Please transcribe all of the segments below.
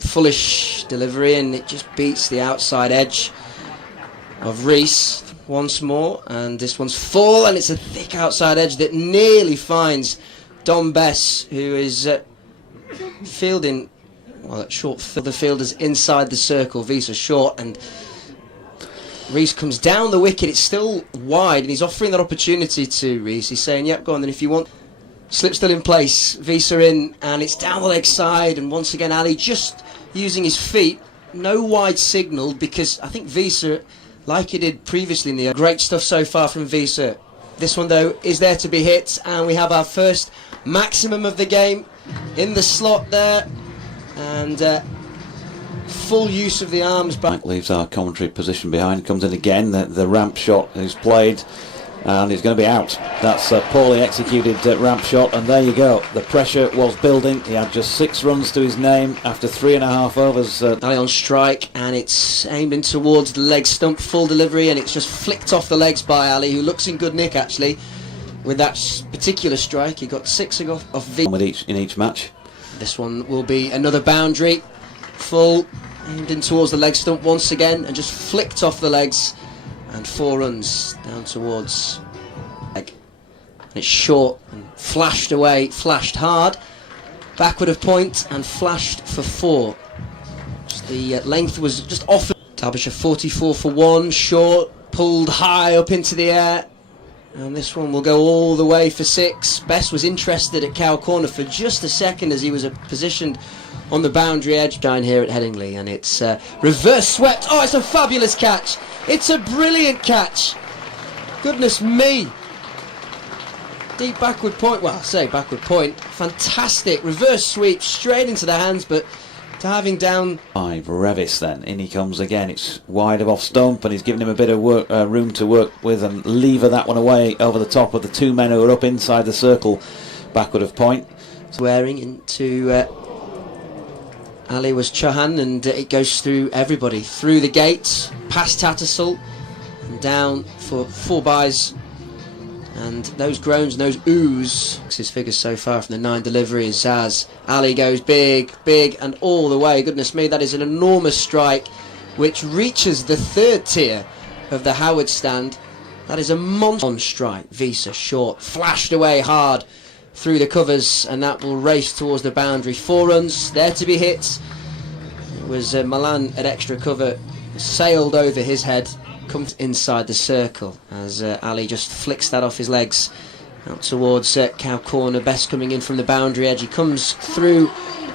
Foolish delivery, and it just beats the outside edge of Rees once more, and this one's full, and it's a thick outside edge that nearly finds Dom Bess, who is fielding, well, at short field. The fielder's inside the circle, Visa short, and Rees comes down the wicket. It's still wide, and he's offering that opportunity to Rees. He's saying, yep, go on then if you want. Slip still in place, Visa in, and it's down the leg side, and once again Ali just using his feet. No wide signal, because I think Visa, like he did previously in the great stuff so far from Visa. This one though is there to be hit, and we have our first maximum of the game in the slot there, and full use of the arms. Mike leaves our commentary position behind, comes in again, the ramp shot is played, and it's going to be out. That's a poorly executed ramp shot, and there you go. The pressure was building. He had just 6 runs to his name after 3.5 overs. Ali on strike, and it's aimed in towards the leg stump, full delivery, and it's just flicked off the legs by Ali, who looks in good nick actually with that particular strike. He got 6 off V in each match. This one will be another boundary, full, aimed in towards the leg stump once again, and just flicked off the legs. And 4 runs down towards leg. And it's short and flashed away, flashed hard, backward of point and flashed for 4. Just the length was just off. Derbyshire 44 for 1, short, pulled high up into the air, and this one will go all the way for 6. Bess was interested at cow corner for just a second as he was positioned on the boundary edge down here at Headingley, and it's reverse swept. Oh, it's a fabulous catch. It's a brilliant catch. Goodness me. Deep backward point. Well, I say backward point. Fantastic reverse sweep straight into the hands, but to having down 5. Revis then. In he comes again. It's wide of off stump, and he's given him a bit of room to work with and lever that one away over the top of the 2 men who are up inside the circle, backward of point. Wearing into Ali was Chauhan, and it goes through everybody, through the gates, past Tattersall, and down for 4 byes. And those groans and those oohs, his figures so far from the 9 deliveries, as Ali goes big, big, and all the way. Goodness me, that is an enormous strike which reaches the 3rd tier of the Howard stand. That is a monster on strike. Visa short, flashed away hard through the covers, and that will race towards the boundary. 4 runs there to be hit. It was Malan at extra cover, sailed over his head, comes inside the circle as Ali just flicks that off his legs out towards cow corner. Best coming in from the boundary edge. He comes through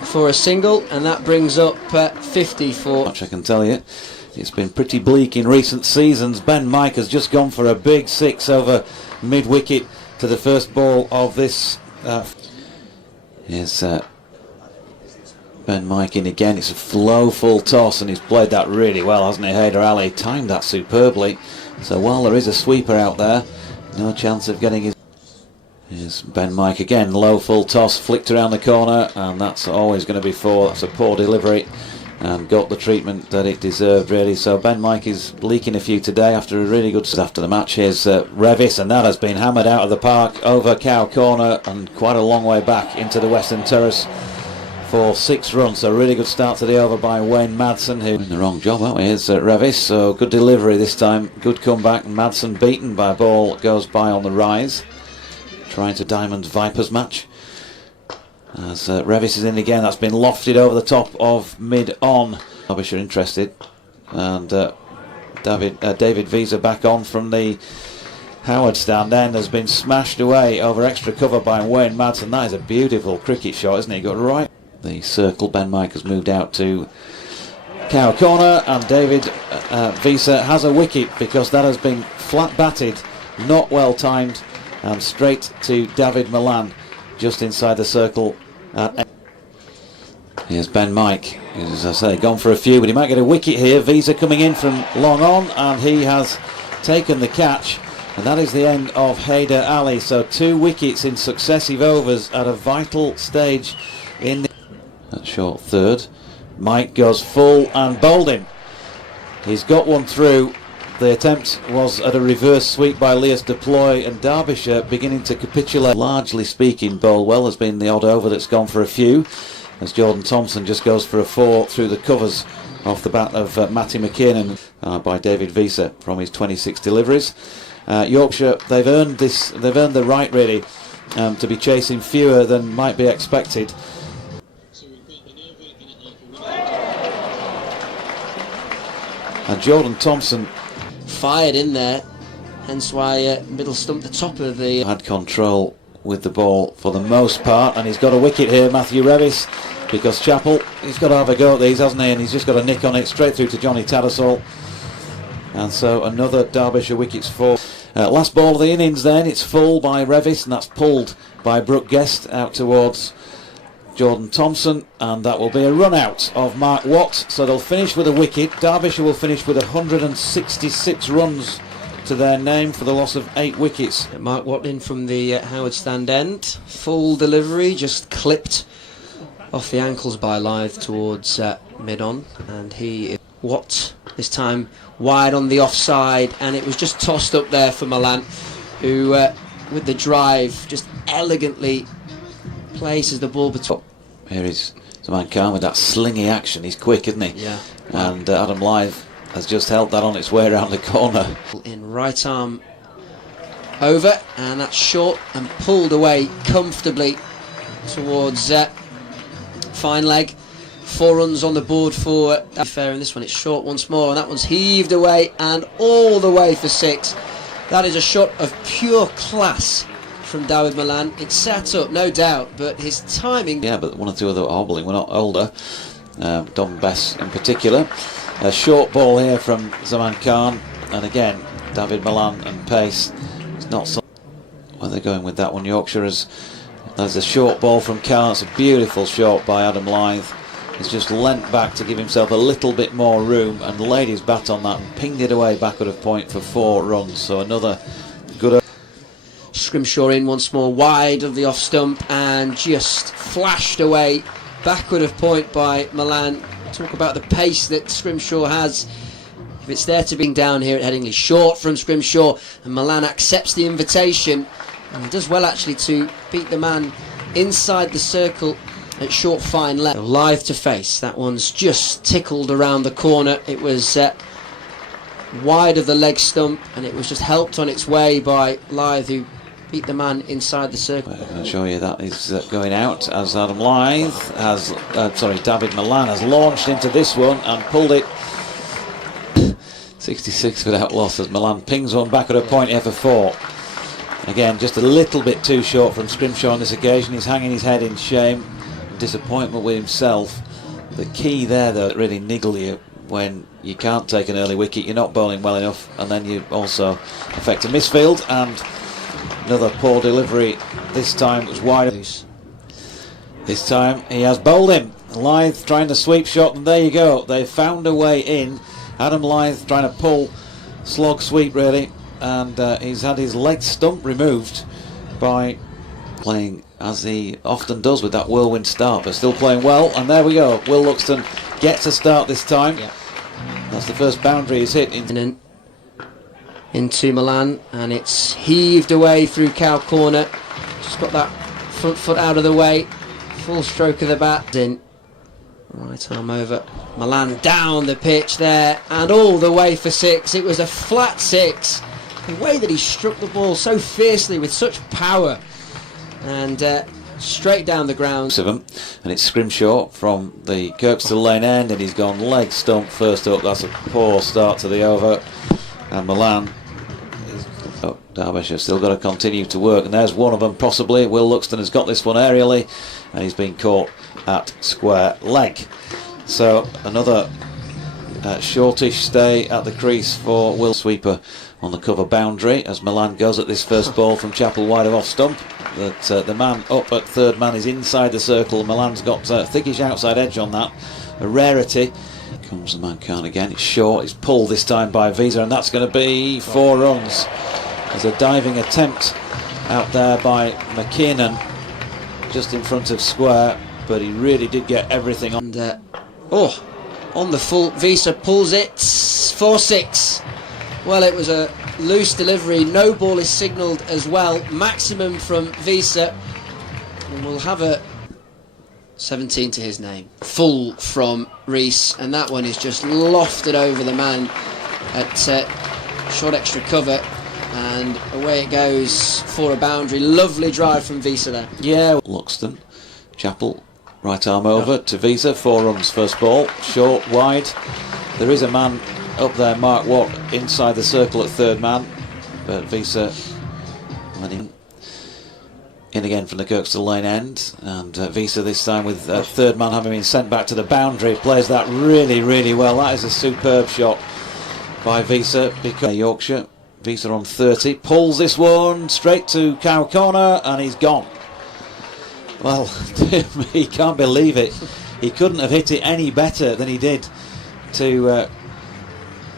for a single, and that brings up 50 for. Much I can tell you, it's been pretty bleak in recent seasons. Ben Mike has just gone for a big 6 over mid wicket to the first ball of this. Here's Ben Mike in again. It's a full toss, and he's played that really well, hasn't he? Haider Ali timed that superbly. So while there is a sweeper out there, no chance of getting his. Here's Ben Mike again, low full toss, flicked around the corner, and that's always going to be 4. That's a poor delivery, and got the treatment that it deserved really. So Ben Mike is leaking a few today after a really good after the match. Here's Revis, and that has been hammered out of the park over cow corner and quite a long way back into the Western Terrace for 6 runs. So a really good start to the over by Wayne Madsen, who in the wrong job, aren't we? Here's Revis, so good delivery this time, good comeback. Madsen beaten by a ball that goes by on the rise, trying to Diamond Vipers match. As Revis is in again, that's been lofted over the top of mid-on. Derbyshire interested, and David Visa back on from the Howard stand end has been smashed away over extra cover by Wayne Madsen. That is a beautiful cricket shot, isn't he? Got right the circle. Ben Mike has moved out to cow corner, and David Visa has a wicket because that has been flat batted, not well timed, and straight to Dawid Malan just inside the circle. Here's Ben Mike, as I say, gone for a few, but he might get a wicket here. Visa coming in from long on, and he has taken the catch, and that is the end of Haider Ali. So 2 wickets in successive overs at a vital stage in the short 3rd. Mike goes full and bowled him. He's got one through. The attempt was at a reverse sweep by Leas Deploy, and Derbyshire beginning to capitulate. Largely speaking, Bowlwell has been the odd over that's gone for a few. as Jordan Thompson just goes for a 4 through the covers off the bat of Matty McKinnon by David Visa from his 26 deliveries. Yorkshire, they've earned the right really to be chasing fewer than might be expected. And Jordan Thompson fired in there, hence why middle stump the top of the... had control with the ball for the most part, and he's got a wicket here, Matthew Revis, because Chappell, he's got to have a go at these, hasn't he, and he's just got a nick on it straight through to Johnny Tattersall. And so another Derbyshire wicket's full. Last ball of the innings then, it's full by Revis, and that's pulled by Brooke Guest out towards Jordan Thompson, and that will be a run out of Mark Watt, so they'll finish with a wicket. Derbyshire will finish with 166 runs to their name for the loss of 8 wickets. Mark Watt in from the Howard stand end, full delivery, just clipped off the ankles by Lyth towards mid-on, and Watt this time wide on the offside, and it was just tossed up there for Malan, who with the drive just elegantly places the ball between. Here is Zaman Khan with that slingy action. He's quick, isn't he? Yeah. And Adam Lyth has just helped that on its way around the corner. In right arm over, and that's short and pulled away comfortably towards fine leg. 4 runs on the board for fair in this one. It's short once more, and that one's heaved away and all the way for 6. That is a shot of pure class from Dawid Malan. It's set up, no doubt, but his timing... Yeah, but 1 or 2 other hobbling. We're not older. Dom Bess in particular. A short ball here from Zaman Khan, and again, Dawid Malan and pace. It's not so... Where they're going with that one, Yorkshire is... There's a short ball from Khan. It's a beautiful shot by Adam Lyth. He's just leant back to give himself a little bit more room and laid his bat on that and pinged it away backward of point for 4 runs. So another good... Scrimshaw in once more, wide of the off stump, and just flashed away backward of point by Malan. Talk about the pace that Scrimshaw has. If it's there to be down here at Headingley, short from Scrimshaw, and Malan accepts the invitation, and he does well actually to beat the man inside the circle at short fine left. Lyth to face, that one's just tickled around the corner. It was wide of the leg stump, and it was just helped on its way by Lyth, who beat the man inside the circle. I'll show you that is going out as Adam Lyth has, Dawid Malan has launched into this one and pulled it 66 without loss as Malan pings one back at a point here for 4. Again, just a little bit too short from Scrimshaw on this occasion. He's hanging his head in shame, disappointment with himself. The key there though, that really niggle you when you can't take an early wicket, you're not bowling well enough, and then you also affect a misfield, and another poor delivery. This time it was wide. This time he has bowled him. Lyth trying the sweep shot, and there you go. They found a way in. Adam Lyth trying to pull slog sweep really, and he's had his leg stump removed by playing as he often does with that whirlwind start, but still playing well. And there we go. Will Luxton gets a start this time. Yeah. That's the first boundary he's hit into Malan, and it's heaved away through cow corner. Just got that front foot out of the way. Full stroke of the bat. In right arm over. Malan down the pitch there and all the way for 6. It was a flat 6. The way that he struck the ball so fiercely with such power, and straight down the ground. And it's Scrimshaw from the Kirkstall Lane end, and he's gone leg stump first up. That's a poor start to the over, and Malan Derbyshire still got to continue to work, and there's one of them possibly. Will Luxton has got this one aerially, and he's been caught at square leg. So another shortish stay at the crease for Will. Sweeper on the cover boundary as Malan goes at this first ball from Chappell wide of off stump. That the man up at third man is inside the circle. Malan's got thickish outside edge on that, a rarity. Comes the man Khan again. It's short. It's pulled this time by Visa, and that's going to be 4 runs. There's a diving attempt out there by McKinnon just in front of square, but he really did get everything on. And on the full, Visa pulls it for 6. Well, it was a loose delivery. No ball is signalled as well. Maximum from Visa, and we'll have a 17 to his name. Full from Rees, and that one is just lofted over the man at short extra cover, and away it goes for a boundary. Lovely drive from Visa there. Yeah, Luxton, Chappell, right arm over to Visa, 4 runs first ball, short, wide. There is a man up there, Mark Watt, inside the circle at third man, but Visa letting in again from the Kirkstall Lane end, and Visa this time with third man having been sent back to the boundary, plays that really, really well. That is a superb shot by Visa, because Yorkshire, Visa on 30, pulls this one straight to cow corner, and he's gone. Well, he can't believe it. He couldn't have hit it any better than he did to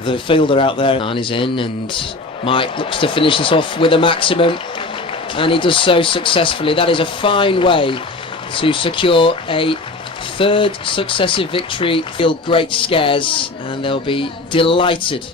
the fielder out there. And he's in, and Mike looks to finish this off with a maximum, and he does so successfully. That is a fine way to secure a third successive victory. Feel great scares, and they'll be delighted